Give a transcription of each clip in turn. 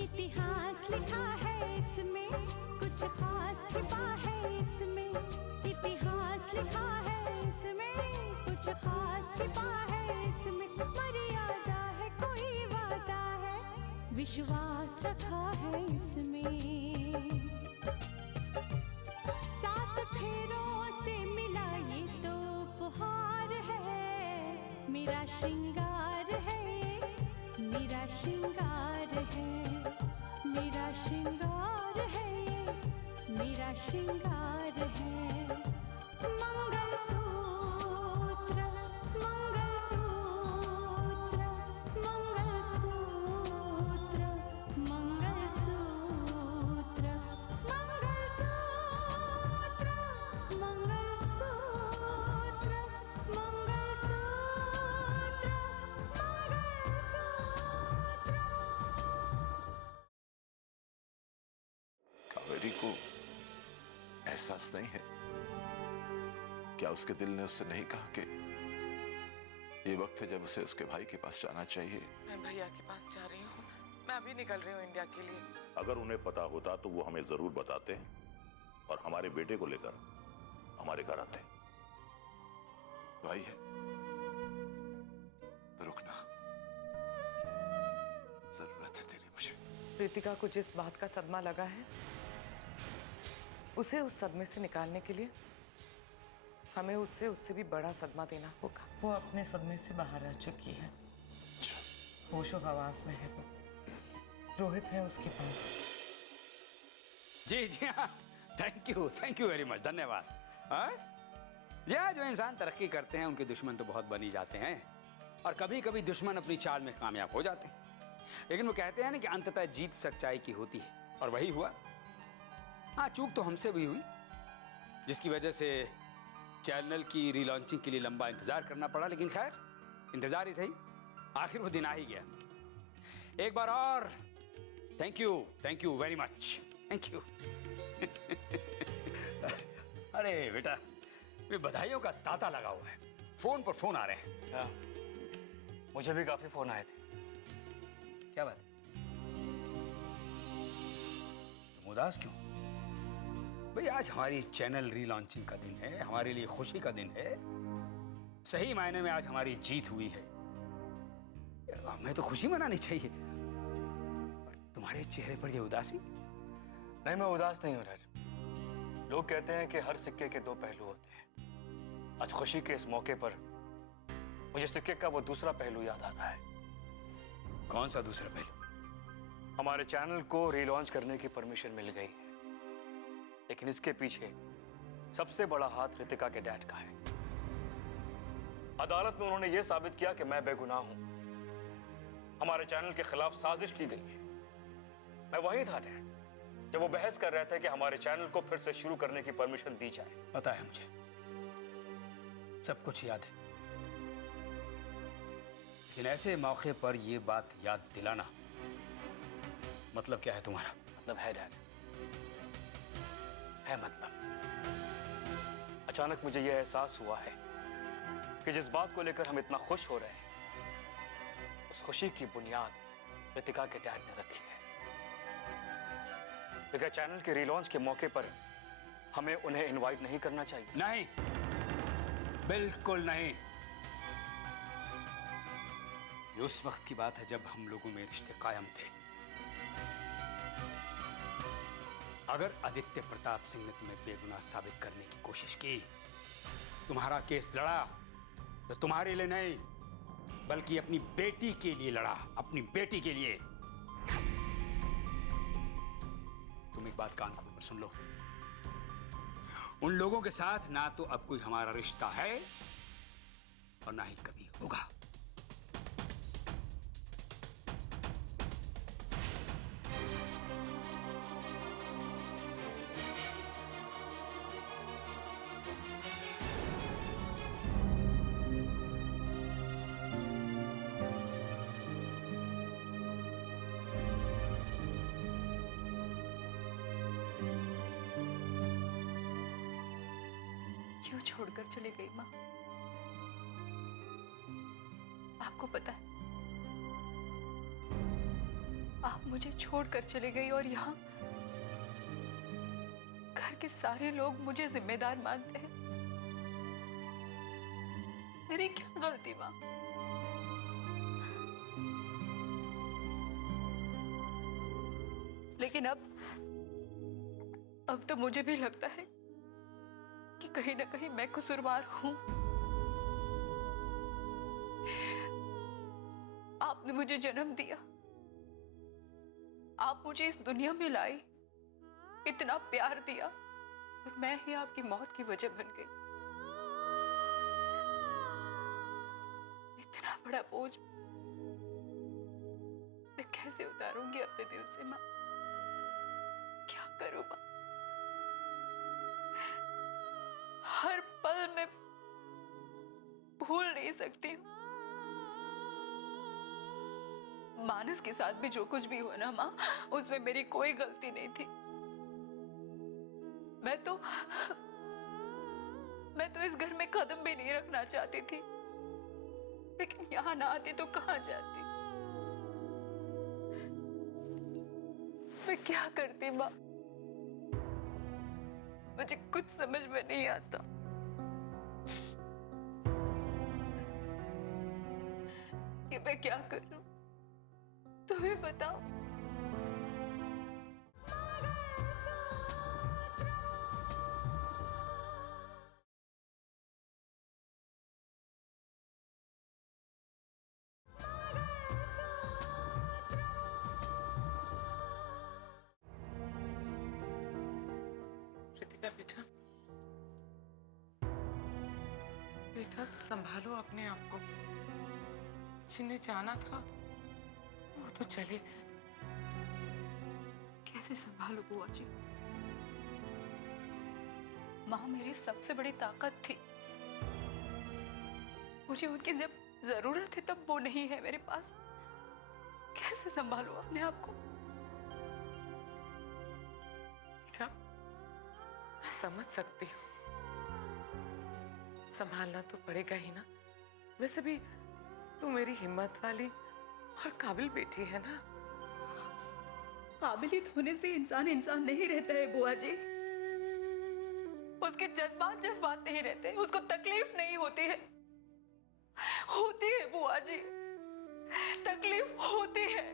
इतिहास लिखा है इसमें, कुछ खास छिपा है इसमें। इतिहास लिखा है इसमें, कुछ खास छिपा है इसमें। मर्यादा है, कोई वादा है, विश्वास रखा है इसमें। सात फेरों से मिला ये तो उपहार है, मेरा श्रृंगार है, मेरा श्रृंगार है, मेरा श्रृंगार है, मेरा श्रृंगार है। मंगलसूत्र, मंगलसूत्र, मंगलसूत्र, मंगलसूत्र, मंगलसूत्र, मंगलसूत्र, मंगलसूत्र। कावेरी को एहसास नहीं है? क्या उसके दिल ने उससे नहीं कहा कि ये वक्त है जब उसे उसके भाई के पास जाना चाहिए? मैं भैया के पास जा रही हूँ, मैं अभी निकल रही हूँ इंडिया के लिए। अगर उन्हें पता होता तो वो हमें जरूर बताते और हमारे बेटे को लेकर हमारे घर आते। भाई है तो रुकना, जरूरत है तेरी मुझे। रितिका को जिस बात का सदमा लगा है, उसे उस सदमे से निकालने के लिए हमें उससे भी बड़ा सदमा देना होगा। वो अपने सदमे से बाहर आ चुकी है, होशो हवास में है वो। रोहित है उसके पास। जी जी हाँ, थैंक यू वेरी मच, धन्यवाद। हाँ जी हाँ, जो इंसान तरक्की करते हैं उनके दुश्मन तो बहुत बनी जाते हैं, और कभी कभी दुश्मन अपनी चाल में कामयाब हो जाते हैं। लेकिन वो कहते हैं ना कि अंततः जीत सच्चाई की होती है, और वही हुआ। हाँ, चूक तो हमसे भी हुई, जिसकी वजह से चैनल की रीलॉन्चिंग के लिए लंबा इंतजार करना पड़ा। लेकिन खैर, इंतजार ही सही, आखिर वो दिन आ ही गया। एक बार और thank you very much, thank you. अरे बेटा, ये बधाइयों का तांता लगा हुआ है, फोन पर फोन आ रहे हैं। मुझे भी काफी फोन आए थे। क्या बात है, तुम उदास क्यों? भाई, आज हमारी चैनल रीलॉन्चिंग का दिन है, हमारे लिए खुशी का दिन है। सही मायने में आज हमारी जीत हुई है, हमें तो खुशी मनानी चाहिए। और तुम्हारे चेहरे पर ये उदासी? नहीं, मैं उदास नहीं हूं डैड। लोग कहते हैं कि हर सिक्के के दो पहलू होते हैं। आज खुशी के इस मौके पर मुझे सिक्के का वो दूसरा पहलू याद आ रहा है। कौन सा दूसरा पहलू? हमारे चैनल को रीलॉन्च करने की परमिशन मिल गई है, लेकिन इसके पीछे सबसे बड़ा हाथ रितिका के डैड का है। अदालत में उन्होंने यह साबित किया कि मैं बेगुनाह हूं। हमारे चैनल के खिलाफ साजिश की गई है। मैं वहीं था डैड जब वो बहस कर रहे थे कि हमारे चैनल को फिर से शुरू करने की परमिशन दी जाए। पता है मुझे, सब कुछ याद है। लेकिन ऐसे मौके पर यह बात याद दिलाना मतलब क्या है तुम्हारा? मतलब है डैड, है मतलब। अचानक मुझे यह एहसास हुआ है कि जिस बात को लेकर हम इतना खुश हो रहे हैं, उस खुशी की बुनियाद रितिका के डैड ने रखी है। क्या चैनल के रीलॉन्च के मौके पर हमें उन्हें इनवाइट नहीं करना चाहिए? नहीं, बिल्कुल नहीं। ये उस वक्त की बात है जब हम लोगों में रिश्ते कायम थे। अगर आदित्य प्रताप सिंह ने तुम्हें बेगुनाह साबित करने की कोशिश की, तुम्हारा केस लड़ा, तो तुम्हारे लिए नहीं बल्कि अपनी बेटी के लिए लड़ा, अपनी बेटी के लिए। तुम एक बात कान खोलकर सुन लो, उन लोगों के साथ ना तो अब कोई हमारा रिश्ता है और ना ही कभी होगा। छोड़कर चली गई माँ। आपको पता है, आप मुझ मुझे छोड़कर चले गई और यहाँ घर के सारे लोग मुझे जिम्मेदार मानते हैं। मेरी क्या गलती माँ? लेकिन अब तो मुझे भी लगता है कि कहीं ना कहीं मैं कसूरवार हूं। आपने मुझे जन्म दिया, आप मुझे इस दुनिया में लाई, इतना प्यार दिया और मैं ही आपकी मौत की वजह बन गई। इतना बड़ा बोझ मैं कैसे उतारूंगी अपने दिल से माँ? क्या करूं माँ? हर पल मैं भूल नहीं सकती हूँ। मानस के साथ भी जो कुछ भी हुआ ना माँ, उसमें मेरी कोई गलती नहीं थी। मैं तो इस घर में कदम भी नहीं रखना चाहती थी, लेकिन यहाँ ना आती तो कहाँ जाती? मैं क्या करती माँ? मुझे कुछ समझ में नहीं आता। कि मैं क्या करूं? तुम्हें बताओ। कृतिका बेटा, बेटा संभालो अपने आप को। जिन्हें जाना था वो तो चले गए। कैसे संभालू बुआ जी? माँ मेरी सबसे बड़ी ताकत थी। मुझे उनकी जब जरूरत है तब वो नहीं है मेरे पास। कैसे संभालू अपने आप को? बेटा, मैं समझ सकती हूँ, संभालना तो पड़ेगा ही ना। वैसे भी तू मेरी हिम्मत वाली और काबिल बेटी है ना। काबिलियत होने से इंसान नहीं रहता है बुआ जी। उसके जज्बात नहीं रहते, उसको तकलीफ नहीं होती है। होती है बुआ जी, तकलीफ होती है।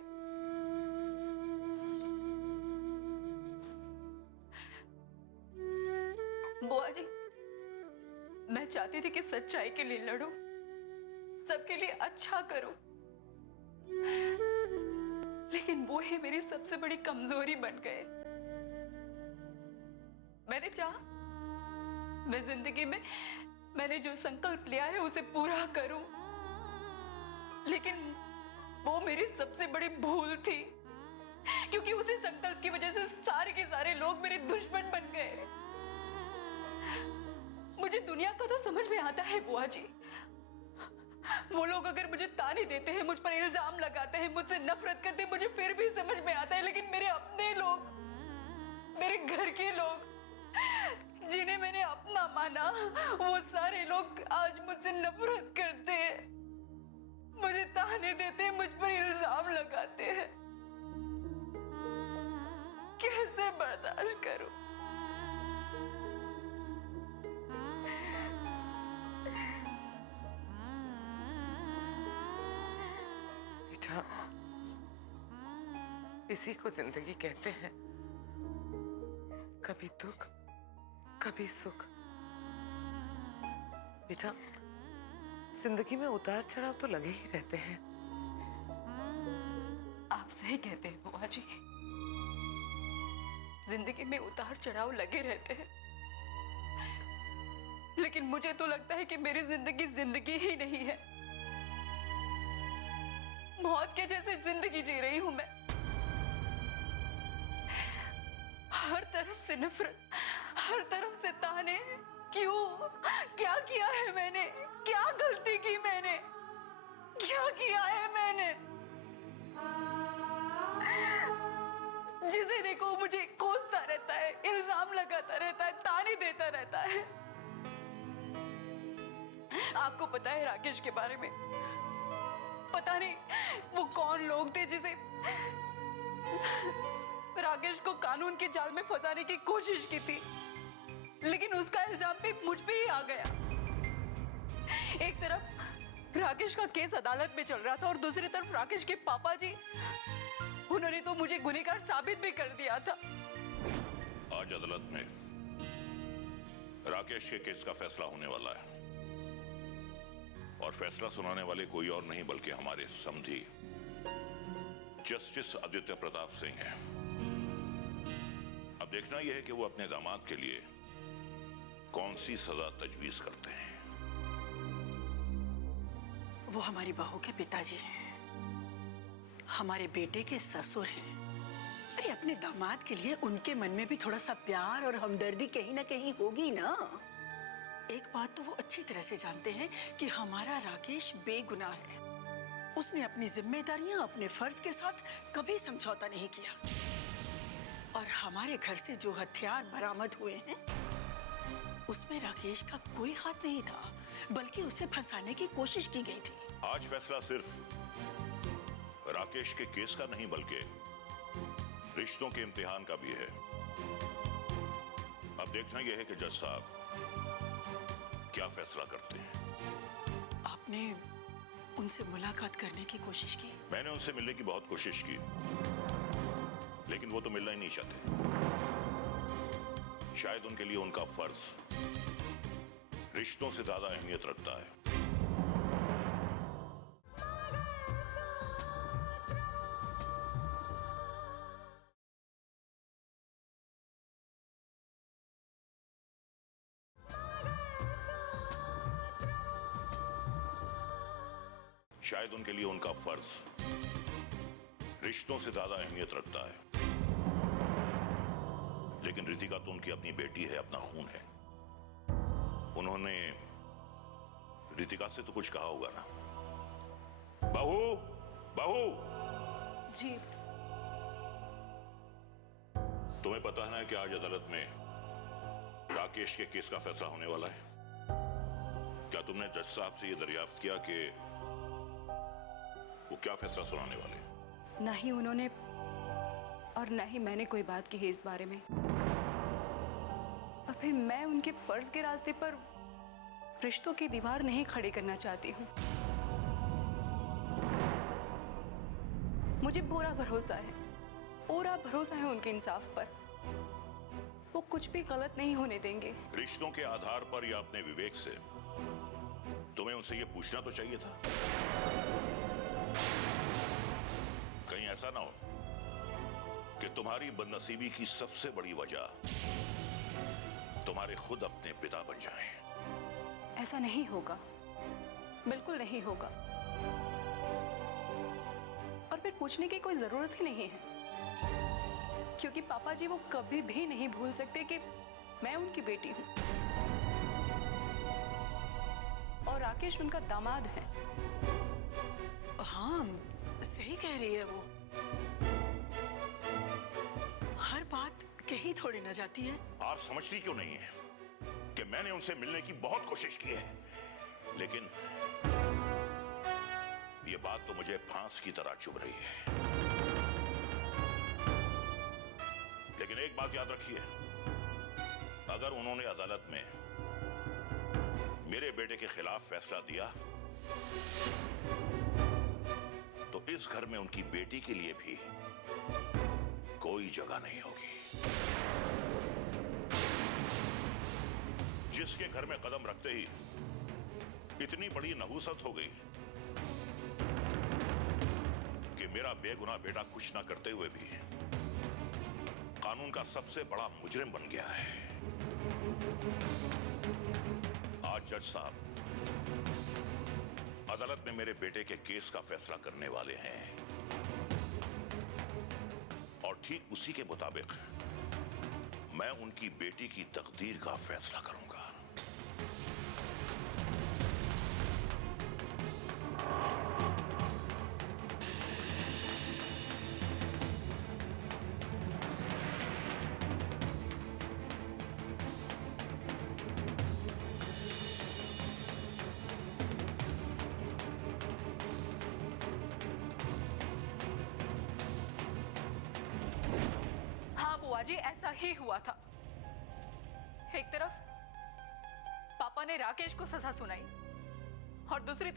बुआ जी, मैं चाहती थी कि सच्चाई के लिए लड़ूं, सबके लिए अच्छा करूं, लेकिन वो ही मेरी सबसे बड़ी कमजोरी बन गए। मैंने चाहा मैं जिंदगी में मैंने जो संकल्प लिया है उसे पूरा करूं, लेकिन वो मेरी सबसे बड़ी भूल थी, क्योंकि उसी संकल्प की वजह से सारे के सारे लोग मेरे दुश्मन बन गए। मुझे दुनिया का तो समझ में आता है बुआ जी। वो लोग अगर मुझे ताने देते हैं, मुझ पर इल्जाम लगाते हैं, मुझसे नफरत करते हैं, मुझे फिर भी समझ में आता है। लेकिन मेरे अपने लोग, मेरे घर के लोग, जिन्हें मैंने अपना माना, वो सारे लोग आज मुझसे नफरत करते हैं, मुझे ताने देते हैं, मुझ पर इल्जाम लगाते हैं। कैसे बर्दाश्त करूं? बेटा, इसी को जिंदगी कहते हैं। कभी दुख, कभी सुख। बेटा, जिंदगी में उतार चढ़ाव तो लगे ही रहते हैं। आप सही कहते हैं बुआ जी, जिंदगी में उतार चढ़ाव लगे रहते हैं, लेकिन मुझे तो लगता है कि मेरी जिंदगी ही नहीं है। मौत के जैसे जिंदगी जी रही हूं मैं। हर तरफ से नफरत, हर तरफ से ताने। क्यों? क्या किया है मैंने? क्या गलती की मैंने? क्या किया है मैंने? जिसे देखो मुझे कोसता रहता है, इल्जाम लगाता रहता है, ताने देता रहता है। आपको पता है राकेश के बारे में? पता नहीं वो कौन लोग थे जिसे कानून के जाल में फंसाने की कोशिश की थी, लेकिन उसका इल्जाम भी मुझ पे ही आ गया। एक तरफ राकेश का केस अदालत में चल रहा था और दूसरी तरफ राकेश के पापा जी, उन्होंने तो मुझे गुनहगार साबित भी कर दिया था। आज अदालत में राकेश के केस का फैसला होने वाला है और फैसला सुनाने वाले कोई और नहीं बल्कि हमारे समधी जस्टिस आदित्य प्रताप सिंह हैं। अब देखना यह है कि वो अपने दामाद के लिए कौन सी सजा तजवीज करते हैं। वो हमारी बहू के पिताजी हैं, हमारे बेटे के ससुर हैं। अरे अपने दामाद के लिए उनके मन में भी थोड़ा सा प्यार और हमदर्दी कहीं ना कहीं होगी ना। एक बात तो वो अच्छी तरह से जानते हैं कि हमारा राकेश बेगुनाह है। उसने अपनी जिम्मेदारियां अपने फर्ज के साथ कभी समझौता नहीं किया। और हमारे घर से जो हथियार बरामद हुए हैं उसमें राकेश का कोई हाथ नहीं था, बल्कि उसे फंसाने की कोशिश की गई थी। आज फैसला सिर्फ राकेश के केस का नहीं बल्कि रिश्तों के इम्तिहान का भी है। अब देखना यह है कि जज साहब क्या फैसला करते हैं। आपने उनसे मुलाकात करने की कोशिश की? मैंने उनसे मिलने की बहुत कोशिश की, लेकिन वो तो मिलना ही नहीं चाहते। शायद उनके लिए उनका फर्ज रिश्तों से ज्यादा अहमियत रखता है। शायद उनके लिए उनका फर्ज रिश्तों से ज्यादा अहमियत रखता है, लेकिन रितिका तो उनकी अपनी बेटी है, अपना खून है। उन्होंने रितिका से तो कुछ कहा होगा ना। बहू, बहू जी। तुम्हें पता है ना कि आज अदालत में राकेश के केस का फैसला होने वाला है। क्या तुमने जज साहब से यह दरियाफ्त किया कि वो क्या फैसला सुनाने वाले? ना ही उन्होंने और ना ही मैंने कोई बात की है इस बारे में। और फिर मैं उनके फर्ज के रास्ते पर रिश्तों की दीवार नहीं खड़ी करना चाहती हूँ। मुझे पूरा भरोसा है उनके इंसाफ पर। वो कुछ भी गलत नहीं होने देंगे। रिश्तों के आधार पर या अपने विवेक से तुम्हें उनसे यह पूछना तो चाहिए था। कहीं ऐसा ना हो कि तुम्हारी बदनसीबी की सबसे बड़ी वजह तुम्हारे खुद अपने पिता बन जाएं। ऐसा नहीं होगा, बिल्कुल नहीं होगा। और फिर पूछने की कोई जरूरत ही नहीं है, क्योंकि पापा जी वो कभी भी नहीं भूल सकते कि मैं उनकी बेटी हूं और राकेश उनका दामाद है। हाँ, सही कह रही है वो। हर बात कही थोड़ी ना जाती है। आप समझती क्यों नहीं है कि मैंने उनसे मिलने की बहुत कोशिश की है, लेकिन ये बात तो मुझे फांस की तरह चुभ रही है। लेकिन एक बात याद रखिए, अगर उन्होंने अदालत में मेरे बेटे के खिलाफ फैसला दिया तो इस घर में उनकी बेटी के लिए भी कोई जगह नहीं होगी। जिसके घर में कदम रखते ही इतनी बड़ी नहुसत हो गई कि मेरा बेगुनाह बेटा कुछ ना करते हुए भी कानून का सबसे बड़ा मुजरिम बन गया है। आज जज साहब अदालत में मेरे बेटे के केस का फैसला करने वाले हैं और ठीक उसी के मुताबिक मैं उनकी बेटी की तकदीर का फैसला करूंगा। बुआ जी ऐसा ही हुआ था। एक तरफ पापा ने राकेश को सजा सुनाई और दूसरी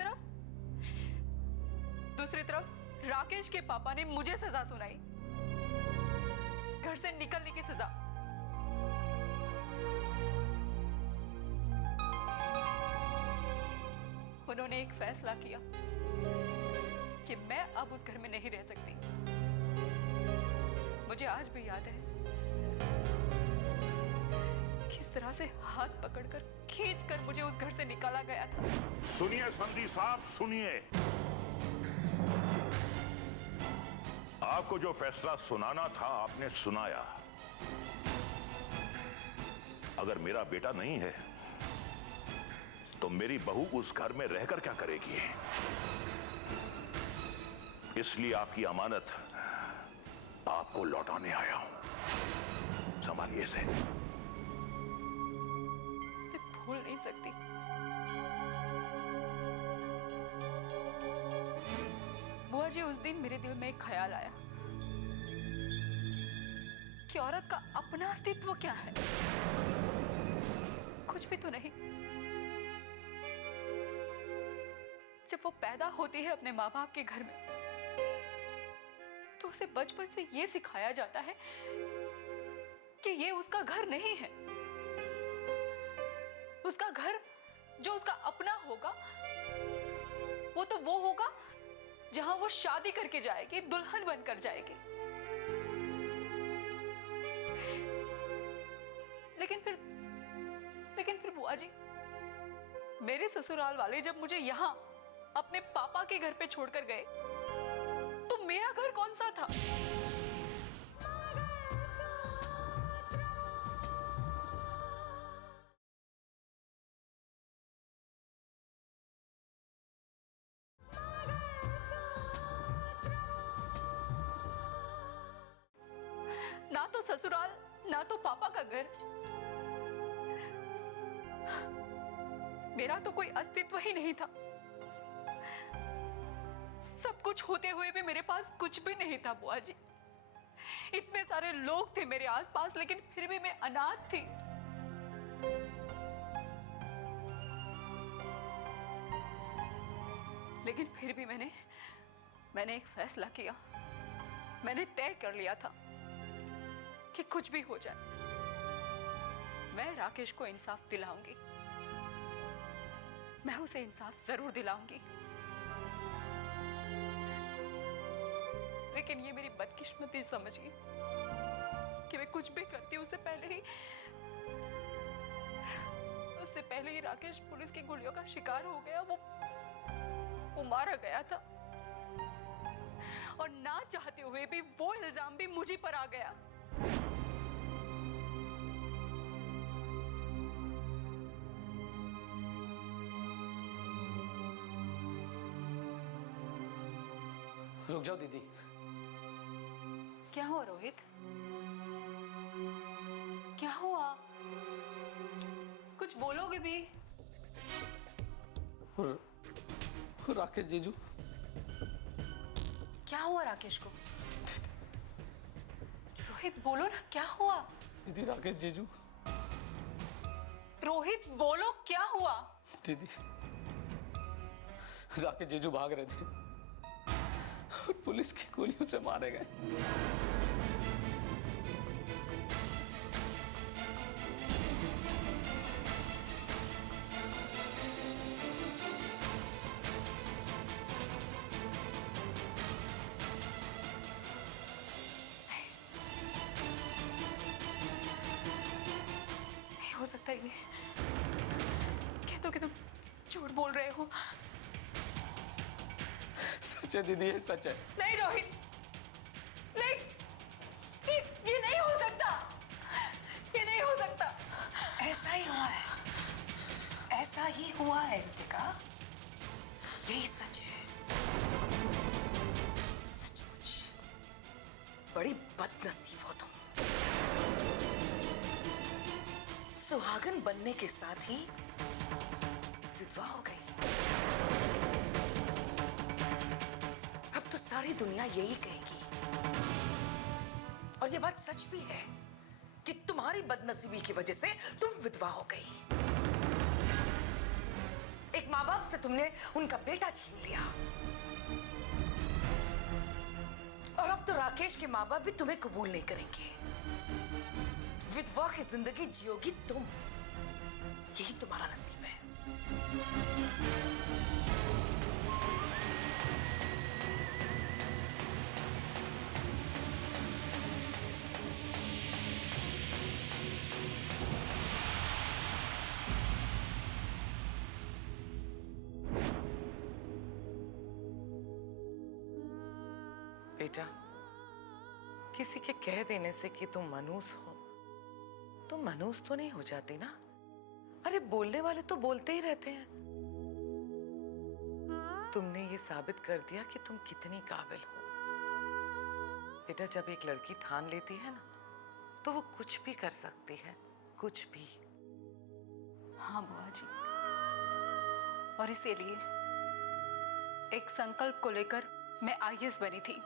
तरफ राकेश के पापा ने मुझे सजा सुनाई, घर से निकलने की सजा। उन्होंने एक फैसला किया कि मैं अब उस घर में नहीं रह सकती। मुझे आज भी याद है किस तरह से हाथ पकड़कर खींचकर मुझे उस घर से निकाला गया था। सुनिए समधी साहब, सुनिए। आपको जो फैसला सुनाना था आपने सुनाया। अगर मेरा बेटा नहीं है तो मेरी बहू उस घर में रहकर क्या करेगी? इसलिए आपकी अमानत आपको लौटाने आया हूं। संभालिए इसे। मैं भूल नहीं सकती। बुआ जी, उस दिन मेरे दिल में एक ख्याल आया कि औरत का अपना अस्तित्व क्या है? कुछ भी तो नहीं। जब वो पैदा होती है अपने माँ बाप के घर में तो उसे बचपन से ये सिखाया जाता है कि ये उसका घर नहीं है। उसका घर जो उसका अपना होगा वो तो वो होगा जहां वो शादी करके जाएगी, दुल्हन बनकर जाएगी। लेकिन फिर बुआ जी, मेरे ससुराल वाले जब मुझे यहां अपने पापा के घर पे छोड़कर गए तो मेरा घर कौन सा था? ना तो ससुराल, ना तो पापा का घर। मेरा तो कोई अस्तित्व ही नहीं था। सब कुछ होते हुए भी मेरे पास कुछ भी नहीं था बुआ जी। इतने सारे लोग थे मेरे आसपास, लेकिन फिर भी मैं अनाथ थी। लेकिन फिर भी मैंने एक फैसला किया। मैंने तय कर लिया था कि कुछ भी हो जाए मैं राकेश को इंसाफ दिलाऊंगी। मैं उसे इंसाफ जरूर दिलाऊंगी। लेकिन ये मेरी बदकिस्मती समझिए कि मैं कुछ भी करती उससे पहले ही राकेश पुलिस की गोलियों का शिकार हो गया। वो मारा गया था और ना चाहते हुए भी वो इल्जाम भी मुझे पर आ गया। रुक जाओ दीदी। क्या हुआ रोहित? क्या हुआ? कुछ बोलोगे भी? राकेश जीजू। क्या हुआ राकेश को? रोहित बोलो ना, क्या हुआ? दीदी राकेश जीजू। रोहित बोलो, क्या हुआ? दीदी राकेश जीजू भाग रहे थे और पुलिस की गोलियों से मारे गए। नहीं हो सकता ये। कह दो कि तुम झूठ बोल रहे हो। सच है दीदी, ये सच है। नहीं रोहित, नहीं, ये नहीं हो सकता। ये नहीं हो सकता। ऐसा ही हुआ है, ऐसा ही हुआ है रितिका। यही सच है। सचमुच बड़ी बदनसीब हो तुम। सुहागन बनने के साथ ही विधवा हो गई। अब तो सारी दुनिया यही कहेगी, और ये बात सच भी है। कि तुम्हारी बदनसीबी की वजह से तुम विधवा हो गई। एक माँ बाप से तुमने उनका बेटा छीन लिया, और अब तो राकेश के माँ बाप भी तुम्हें कबूल नहीं करेंगे। विधवा की जिंदगी जियोगी तुम, यही तुम्हारा नसीब है। बेटा, किसी के कह देने से कि तुम मनूस हो, तुम मनूस तो नहीं हो जाती ना। अरे बोलने वाले तो बोलते ही रहते हैं। तुमने ये साबित कर दिया कि तुम कितनी काबिल हो। बेटा, जब एक लड़की ठान लेती है ना, तो वो कुछ भी कर सकती है, कुछ भी। हाँ बुआ जी, और इसीलिए एक संकल्प को लेकर मैं आईएएस बनी थी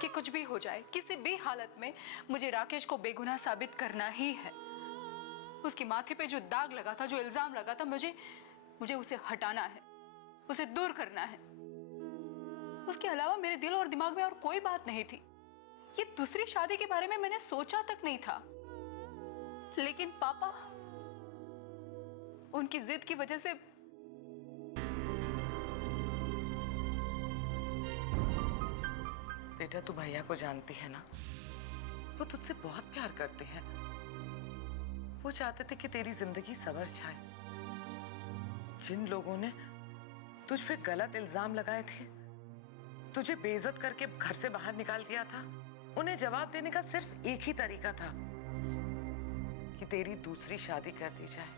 कि कुछ भी हो जाए, किसी भी हालत में मुझे राकेश को बेगुनाह साबित करना ही है। उसके माथे पे जो दाग लगा था, जो इल्जाम लगा था, मुझे उसे हटाना है, उसे दूर करना है। उसके अलावा मेरे दिल और दिमाग में और कोई बात नहीं थी। ये दूसरी शादी के बारे में मैंने सोचा तक नहीं था। लेकिन पापा, उनकी जिद की वजह से बेटा, तू भैया को जानती है ना, वो तुझसे बहुत प्यार करते हैं। वो चाहते थे कि तेरी जिंदगी सवर जाए। जिन लोगों ने तुझ पे गलत इल्जाम लगाए थे, तुझे बेइज्जत करके घर से बाहर निकाल दिया था, उन्हें जवाब देने का सिर्फ एक ही तरीका था कि तेरी दूसरी शादी कर दी जाए।